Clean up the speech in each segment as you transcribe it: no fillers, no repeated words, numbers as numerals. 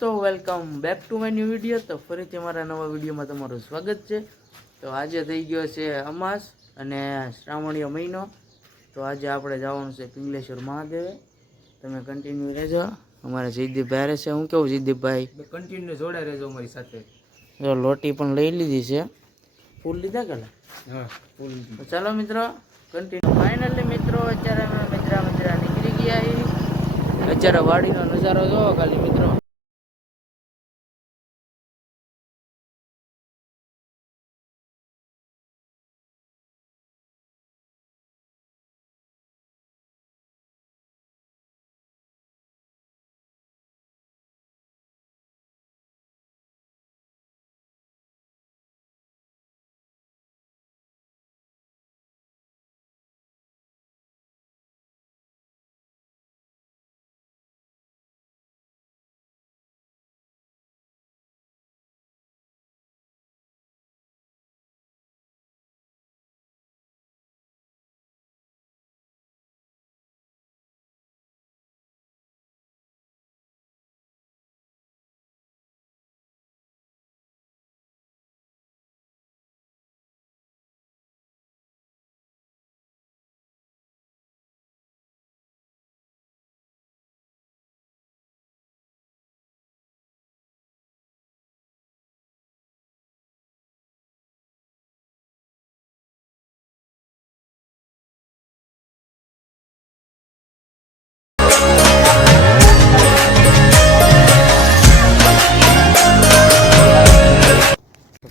દોસ્તો welcome back to my new video. તો ફરીથી મારા નવા વિડીયોમાં તમારું સ્વાગત છે। તો આજે થઈ ગયો છે અમાસ અને શ્રાવણીય મહિનો। તો આજે આપણે જવાનું છે પિંગલેશ્વર મહાદેવે। તમે કન્ટિન્યુ રહેજો। અમારા જયદીપભાઈ રહે છે। હું કેવું જયદીપભાઈ? કન્ટિન્યુ જોડે રહેજો અમારી સાથે। જો લોટી પણ લઈ લીધી છે। ફૂલ લીધા કે હા ફૂલ। તો ચાલો મિત્રો કન્ટિન્યુ। ફાઇનલી મિત્રો અત્યારે અમે મજરા નીકળી ગયા। અત્યારે વાડીનો નજારો જોવો ખાલી મિત્રો।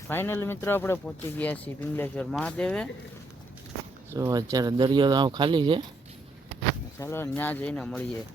ફાઇનલી મિત્રો આપણે પહોંચી ગયા છીએ પિંગલેશ્વર મહાદેવે। તો અત્યારે દરિયો આવ ખાલી છે। ચાલો ત્યાં જઈને મળીએ।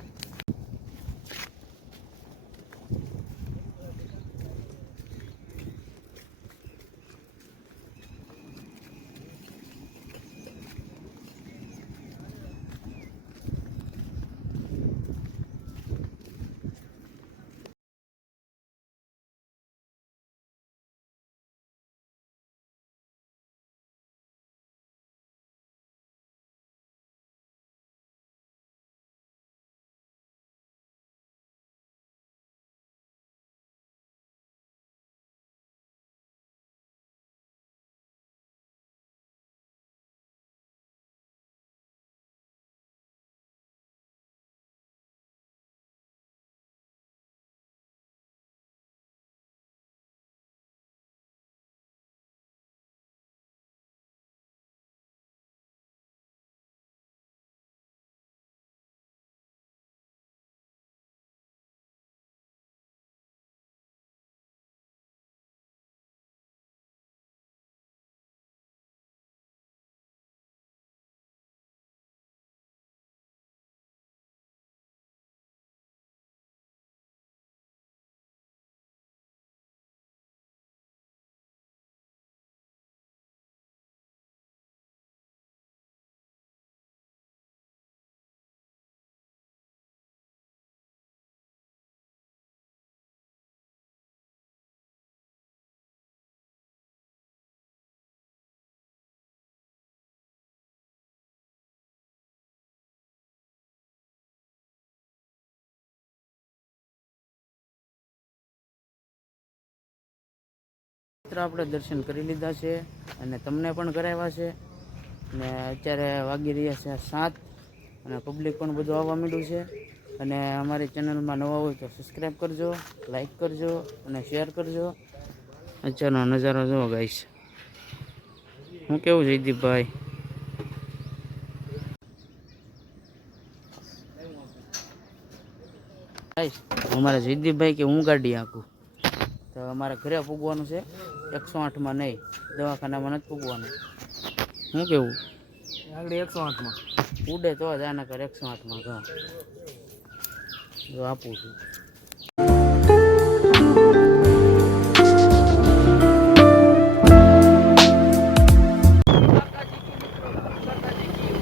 મિત્રો આપણે દર્શન કરી લીધા છે અને તમને પણ કરાવ્યા છે। અને અત્યારે વાગી રહ્યા છે 7 અને પબ્લિક પણ બધું આવવા માંડ્યું છે। અને અમારી ચેનલમાં નવા હોય તો સબસ્ક્રાઈબ કરજો, લાઈક કરજો અને શેર કરજો। અત્યારનો નજારો જુઓ ગાઈસ। હું કેવું જયદીપભાઈ? ગાઈસ અમારા જયદીપભાઈ કે હું ગાડી આંકું। તો અમારે ઘરે પૂગવાનું છે 108માં નહીં, દવાખાનામાં નથી પૂગવાનું। શું કેવું? આગળ 108માં ઉડે તો જ આના કર 108માં ઘા જો આપું છું।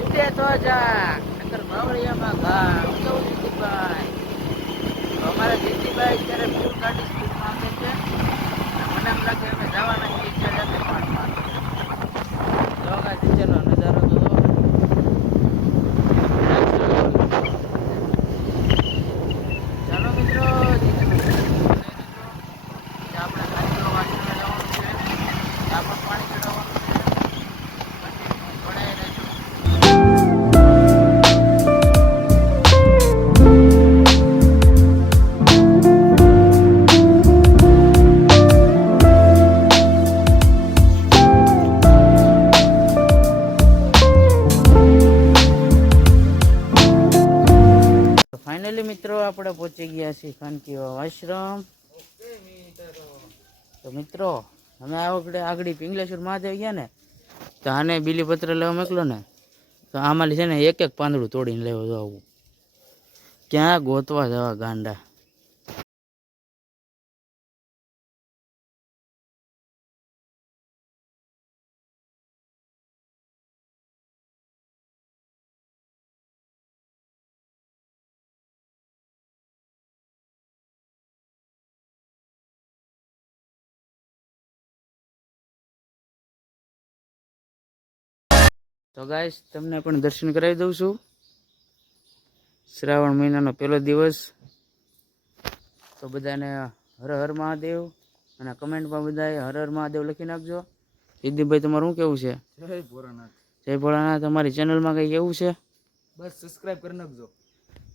ઉડે તો જા નકર ભાવળિયામાં ઘા। હું કેવું જીતીભાઈ? અમારા જીતીભાઈ અત્યારે ફૂલ ગાડી સ્પીડમાં આવે છે। મને એમ લાગે અમે જવાના છીએ અત્યારે 5 જો ગાઈસ નીચેનો નજારો તો ચાલો મિત્રો મિત્રો આપણે પહોંચી ગયા છીએ ખાનકી આશ્રમ. તો મિત્રો અમે આ વખતે આગળ પિંગલેશ્વર મહાદેવ ગયા ને, તો આને બીલીપત્ર લેવા મોકલો ને, તો આમાં છે ને એક એક પાંદડું તોડીને લેવા જવું. ક્યાં ગોતવા જવા ગાંડા. તો ગાઈસ તમને પણ દર્શન કરાવી દઉં છું. શ્રાવણ મહિનાનો પહેલો દિવસ. તો બધાને હર હર મહાદેવ, અને કમેન્ટમાં બધાએ હર હર મહાદેવ લખી નાખજો. સિદ્ધિભાઈ તમારું શું કેવું છે? જય ભોળાનાથ. જય ભોળાનાથ. તમારી ચેનલમાં કંઈ કેવું છે? બસ સબસ્ક્રાઇબ કરી નાખજો.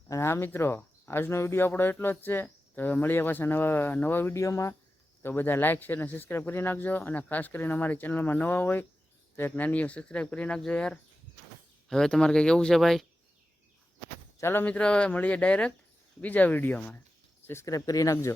અને હા મિત્રો, આજનો વિડીયો આપણો એટલો જ છે. તો મળીએ પાછા નવા વિડીયોમાં. તો બધા લાઇક શેર અને સબસ્ક્રાઈબ કરી નાખજો. અને ખાસ કરીને અમારી ચેનલમાં નવા હોય તો એક નાની સબસ્ક્રાઈબ કરી નાખજો યાર. હવે તમારે કંઈ કેવું છે ભાઈ? ચાલો મિત્રો, હવે મળીએ ડાયરેક્ટ બીજા વિડીયોમાં. સબસ્ક્રાઈબ કરી નાખજો.